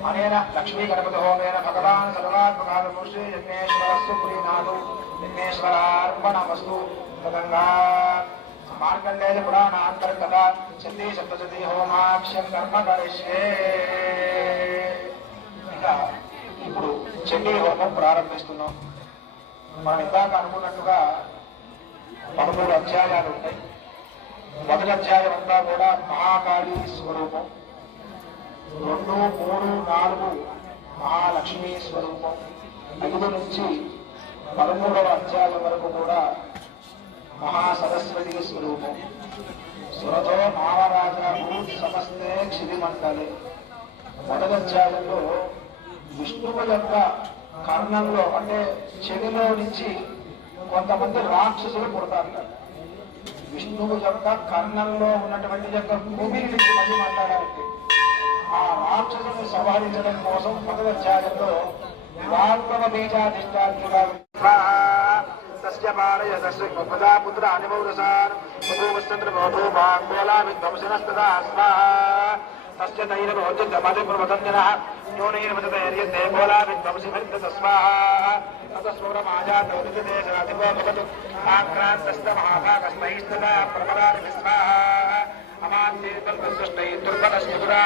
లక్ష్మీ గణపతి హోమేన భగవాన్ సర్వాత్మకాల పురుషే యజ్ఞేశ్వరస్సు ప్రీనాథు యజ్ఞేశ్వరార్పణమస్తు తదంగా మార్కండేయ పురాణాంతర్గత అంతర్గత సప్తచతి సప్తశతి హోమాక్ష్యం కర్మ కరిష్యే ఇంకా ఇప్పుడు చండీ హోమం ప్రారంభిస్తున్నాం. మనం ఇందాక అనుకున్నట్టుగా పదమూడు అధ్యాయాలు ఉంటాయి. మొదటి అధ్యాయం అంతా కూడా మహాకాళి స్వరూపం. రెండు మూడు నాలుగు మహాలక్ష్మి స్వరూపం ఐదు నుంచి పదమూడవ అధ్యాయం వరకు కూడా మహాసరస్వతి స్వరూపం. సురతో మామరాజు సమస్తే క్షితిమంటలే మొదటి అధ్యాయంలో విష్ణువు యొక్క కర్ణంలో అంటే చెవిలో నుంచి కొంతమంది రాక్షసులు పుడతారు. విష్ణువు యొక్క కర్ణంలో ఉన్నటువంటి యొక్క భూమిని నుంచి మళ్ళీ మాట్లాడాలంటే ఆ ఆలోచనలను సంహరించడం కోసం మొదటి అధ్యాయంలో వాల్మవ బీజాధిష్టాత్మిగా తస్య పాలయ తస్య ప్రజా పుత్ర అనిమౌరసాన్ విధ్వంసనస్తదా స్వాహ తస్య తైరమోద్యుద్ధమతి ప్రవదంజనః న్యూనైర్వదతైర్యతే గోలా స్వాహ తతస్వరమాజాతో భవతు ఆక్రాంతస్త మహాభాగస్తైస్తదా ప్రమదాని విస్వాహ అమాత్యేతల్ సృష్టై దుర్బలస్మృతురా